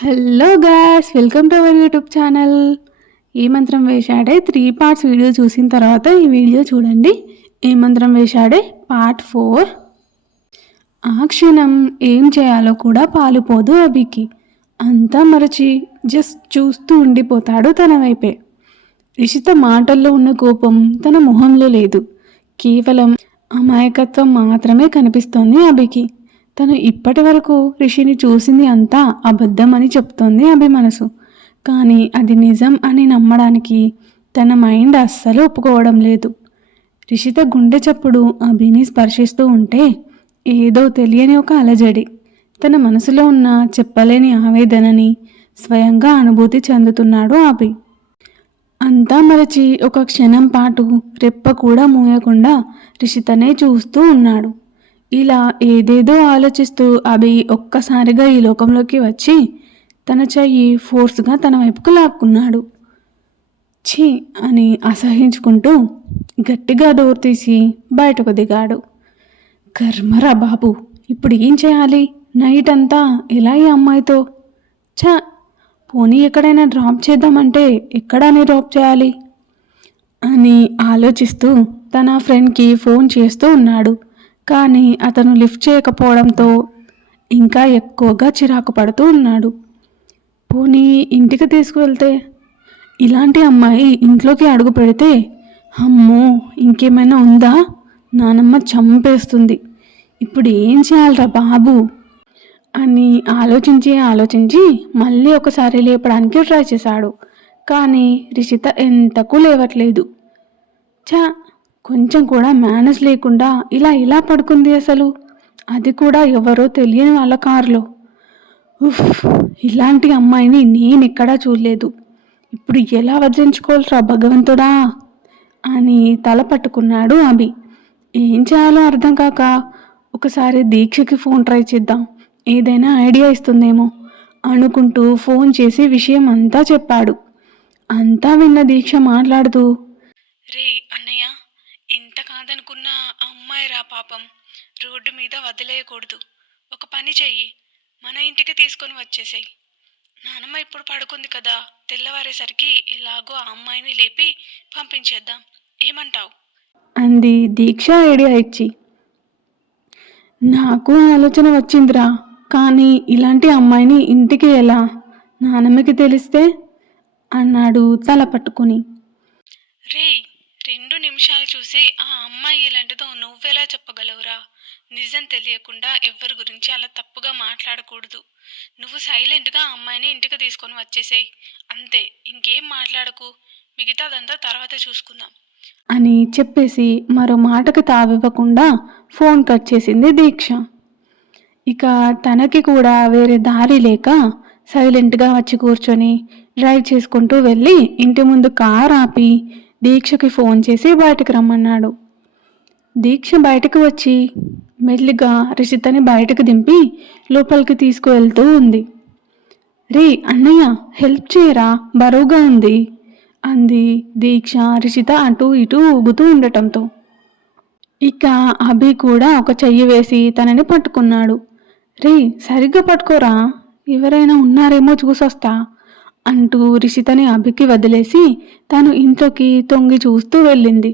Hello guys, welcome to our YouTube channel. ఏ మంత్రం వేశాడే 3 పార్ట్స్ వీడియో చూసిన తర్వాత ఈ వీడియో చూడండి. ఏ మంత్రం వేశాడే పార్ట్ 4. ఆ క్షణం ఏం చేయాలో కూడా పాలుపోదు అభికి. అంతా మరచి జస్ట్ చూస్తూ ఉండిపోతాడు తన వైపే. రిషిత మాటల్లో ఉన్న కోపం తన మొహంలో లేదు. కేవలం అమాయకత్వం మాత్రమే కనిపిస్తోంది అభికి. తను ఇప్పటి వరకు రిషిని చూసింది అంతా అబద్ధం అని చెప్తోంది అభి మనసు. కానీ అది నిజం అని నమ్మడానికి తన మైండ్ అస్సలు ఒప్పుకోవడం లేదు. రిషిత గుండె చప్పుడు అభిని స్పర్శిస్తూ ఉంటే ఏదో తెలియని ఒక అలజడి తన మనసులో ఉన్న చెప్పలేని ఆవేదనని స్వయంగా అనుభూతి చెందుతున్నాడు అభి. అంతా మరచి ఒక క్షణం పాటు రెప్ప కూడా మూయకుండా రిషితనే చూస్తూ ఉన్నాడు. ఇలా ఏదేదో ఆలోచిస్తూ అభి ఒక్కసారిగా ఈ లోకంలోకి వచ్చి తన చెయ్యి ఫోర్స్గా తన వైపుకు లాక్కున్నాడు. ఛీ అని అసహించుకుంటూ గట్టిగా డోర్ తీసి బయటకు దిగాడు. కర్మరా బాబు, ఇప్పుడు ఏం చేయాలి? నైట్ అంతా ఎలా ఈ అమ్మాయితో? ఛ, పోనీ ఎక్కడైనా డ్రాప్ చేద్దామంటే ఎక్కడని డ్రాప్ చేయాలి అని ఆలోచిస్తూ తన ఫ్రెండ్కి ఫోన్ చేస్తూ ఉన్నాడు. కానీ అతను లిఫ్ట్ చేయకపోవడంతో ఇంకా ఎక్కువగా చిరాకు పడుతూ ఉన్నాడు. పోనీ ఇంటికి తీసుకువెళ్తే? ఇలాంటి అమ్మాయి ఇంట్లోకి అడుగు పెడితే అమ్మో ఇంకేమైనా ఉందా? నానమ్మ చంపేస్తుంది. ఇప్పుడు ఏం చేయాలరా బాబు అని ఆలోచించి మళ్ళీ ఒకసారి లేపడానికి ట్రై చేశాడు. కానీ రిషిత ఎంతకు లేవట్లేదు. చా, కొంచెం కూడా మేనేజ్ లేకుండా ఇలా పడుకుంది అసలు. అది కూడా ఎవరో తెలియని వాళ్ళ కారులో. ఉఫ్, ఇలాంటి అమ్మాయిని నేను ఎక్కడా చూడలేదు. ఇప్పుడు ఎలా వదిలించుకోవాలరా భగవంతుడా అని తల పట్టుకున్నాడు అభి. ఏం చేయాలో అర్థం కాక ఒకసారి దీక్షకి ఫోన్ ట్రై చేద్దాం, ఏదైనా ఐడియా ఇస్తుందేమో అనుకుంటూ ఫోన్ చేసి విషయం అంతా చెప్పాడు. అంతా విన్న దీక్ష మాట్లాడుతూ, రే అన్నయ్య, ఎంత కాదనుకున్నా అమ్మాయి రా పాపం, రోడ్డు మీద వదిలేయకూడదు. ఒక పని చెయ్యి, మన ఇంటికి తీసుకొని వచ్చేసేయి. నానమ్మ ఇప్పుడు పడుకుంది కదా, తెల్లవారేసరికి ఎలాగో ఆ అమ్మాయిని లేపి పంపించేద్దాం, ఏమంటావు అంది దీక్ష ఐడియా ఇచ్చి. నాకు ఆలోచన వచ్చిందిరా, కానీ ఇలాంటి అమ్మాయిని ఇంటికి ఎలా? నానమ్మకి తెలిస్తే అన్నాడు తల పట్టుకుని. రే, 2 నిమిషాలు చూసి ఆ అమ్మాయి ఇలాంటిదో నువ్వెలా చెప్పగలవురా? నిజం తెలియకుండా ఎవరి గురించి అలా తప్పుగా మాట్లాడకూడదు. నువ్వు సైలెంట్గా ఆ అమ్మాయిని ఇంటికి తీసుకొని వచ్చేసేయి, అంతే, ఇంకేం మాట్లాడకు. మిగతాదంతా తర్వాత చూసుకుందాం అని చెప్పేసి మరో మాటకు తావివ్వకుండా ఫోన్ కట్ చేసింది దీక్ష. ఇక తనకి కూడా వేరే దారి లేక సైలెంట్గా వచ్చి కూర్చొని డ్రైవ్ చేసుకుంటూ వెళ్ళి ఇంటి ముందు కార్ ఆపి దీక్షకి ఫోన్ చేసి బయటకు రమ్మన్నాడు. దీక్ష బయటకు వచ్చి మెల్లిగా రిషితని బయటకు దింపి లోపలికి తీసుకువెళ్తూ ఉంది. రే అన్నయ్య, హెల్ప్ చేయరా, బరువుగా ఉంది అంది దీక్ష రిషిత అటూ ఇటూ ఊగుతూ ఉండటంతో. ఇక అభి కూడా ఒక చెయ్యి వేసి తనని పట్టుకున్నాడు. రే సరిగ్గా పట్టుకోరా, ఎవరైనా ఉన్నారేమో చూసొస్తా అంటూ రిషితని అభికి వదిలేసి తను ఇంట్లోకి తొంగి చూస్తూ వెళ్ళింది.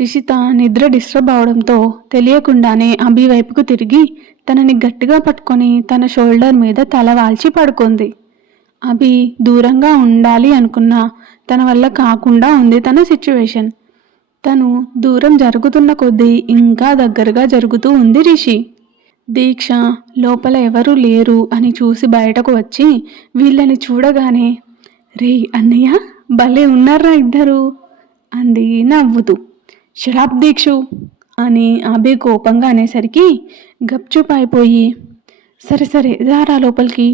రిషిత నిద్ర డిస్టర్బ్ అవడంతో తెలియకుండానే అభి వైపుకు తిరిగి తనని గట్టిగా పట్టుకొని తన షోల్డర్ మీద తల వాల్చి పడుకుంది. అభి దూరంగా ఉండాలి అనుకున్నా తన వల్ల కాకుండా ఉంది తన సిచ్యువేషన్. తను దూరం జరుగుతున్న కొద్దీ ఇంకా దగ్గరగా జరుగుతూ ఉంది రిషి. దీక్ష లోపల ఎవరూ లేరు అని చూసి బయటకు వచ్చి వీళ్ళని చూడగానే, రే అన్నయ్య, భలే ఉన్నారా ఇద్దరు అంది నవ్వుతూ. షడాప్ దీక్షు అని అభి కోపంగా అనేసరికి గప్చుప్ అయిపోయి, సరే రారా లోపలికి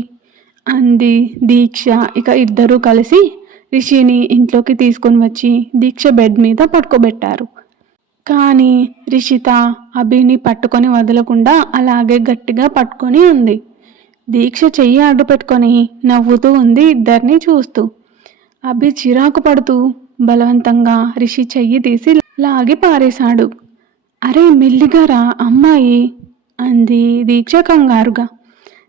అంది దీక్ష. ఇక ఇద్దరూ కలిసి రిషిని ఇంట్లోకి తీసుకొని వచ్చి దీక్ష బెడ్ మీద పడుకోబెట్టారు. కానీ రిషిత అభిని పట్టుకొని వదలకుండా అలాగే గట్టిగా పట్టుకొని ఉంది. దీక్ష చెయ్యి అడ్డు పెట్టుకొని నవ్వుతూ ఉంది ఇద్దరిని చూస్తూ. అభి చిరాకు పడుతూ బలవంతంగా రిషి చెయ్యి తీసి లాగి పారేశాడు. అరే మెల్లిగా రా అమ్మాయి అంది దీక్ష కంగారుగా.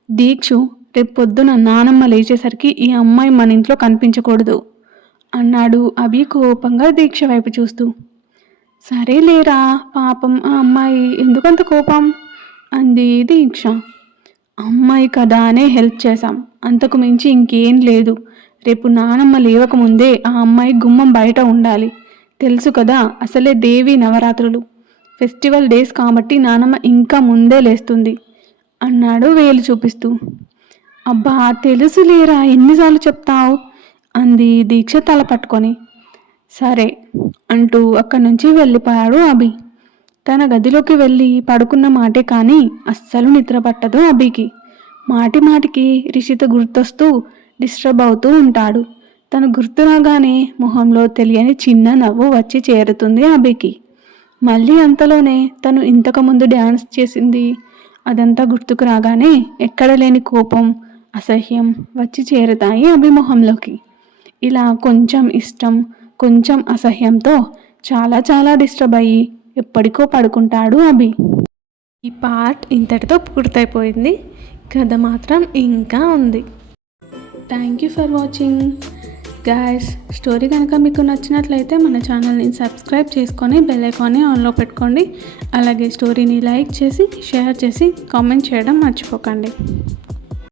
దీక్షు రేపు పొద్దున నానమ్మ లేచేసరికి ఈ అమ్మాయి మన ఇంట్లో కనిపించకూడదు అన్నాడు అభి కోపంగా దీక్ష వైపు చూస్తూ. సరే లేరా పాపం ఆ అమ్మాయి, ఎందుకంత కోపం అంది దీక్ష. అమ్మాయి కదా అనే హెల్ప్ చేశాం, అంతకు మించి ఇంకేం లేదు. రేపు నానమ్మ లేవకముందే ఆ అమ్మాయి గుమ్మం బయట ఉండాలి. తెలుసు కదా, అసలే దేవి నవరాత్రులు, ఫెస్టివల్ డేస్ కాబట్టి నానమ్మ ఇంకా ముందే లేస్తుంది అన్నాడు వేలు చూపిస్తూ. అబ్బా తెలుసు లేరా, ఎన్నిసార్లు చెప్తావు అంది దీక్ష తల పట్టుకొని. సరే అంటూ అక్కడి నుంచి వెళ్ళిపోయాడు అభి. తన గదిలోకి వెళ్ళి పడుకున్న మాటే కానీ అస్సలు నిద్ర పట్టదు అభికి. మాటి మాటికి రిషిత గుర్తొస్తూ డిస్టర్బ్ అవుతూ ఉంటాడు. తను గుర్తు రాగానే మొహంలో తెలియని చిన్న నవ్వు వచ్చి చేరుతుంది అభికి. మళ్ళీ అంతలోనే తను ఇంతకుముందు డ్యాన్స్ చేసింది అదంతా గుర్తుకు రాగానే ఎక్కడ లేని కోపం, అసహ్యం వచ్చి చేరుతాయి అభి మొహంలోకి. ఇలా కొంచెం ఇష్టం, కొంచెం అసహ్యంతో చాలా చాలా డిస్టర్బ్ అయ్యి ఎప్పటికో పడుకుంటాడు అభి. ఈ పార్ట్ ఇంతటితో పూర్తయిపోయింది. కథ మాత్రం ఇంకా ఉంది. Thank you for watching guys. Story కనుక మీకు నచ్చినట్లయితే మన ఛానల్ని సబ్స్క్రైబ్ చేసుకొని బెల్ ఐకాన్ని ఆన్లో పెట్టుకోండి. అలాగే స్టోరీని లైక్ చేసి షేర్ చేసి కామెంట్ చేయడం మర్చిపోకండి.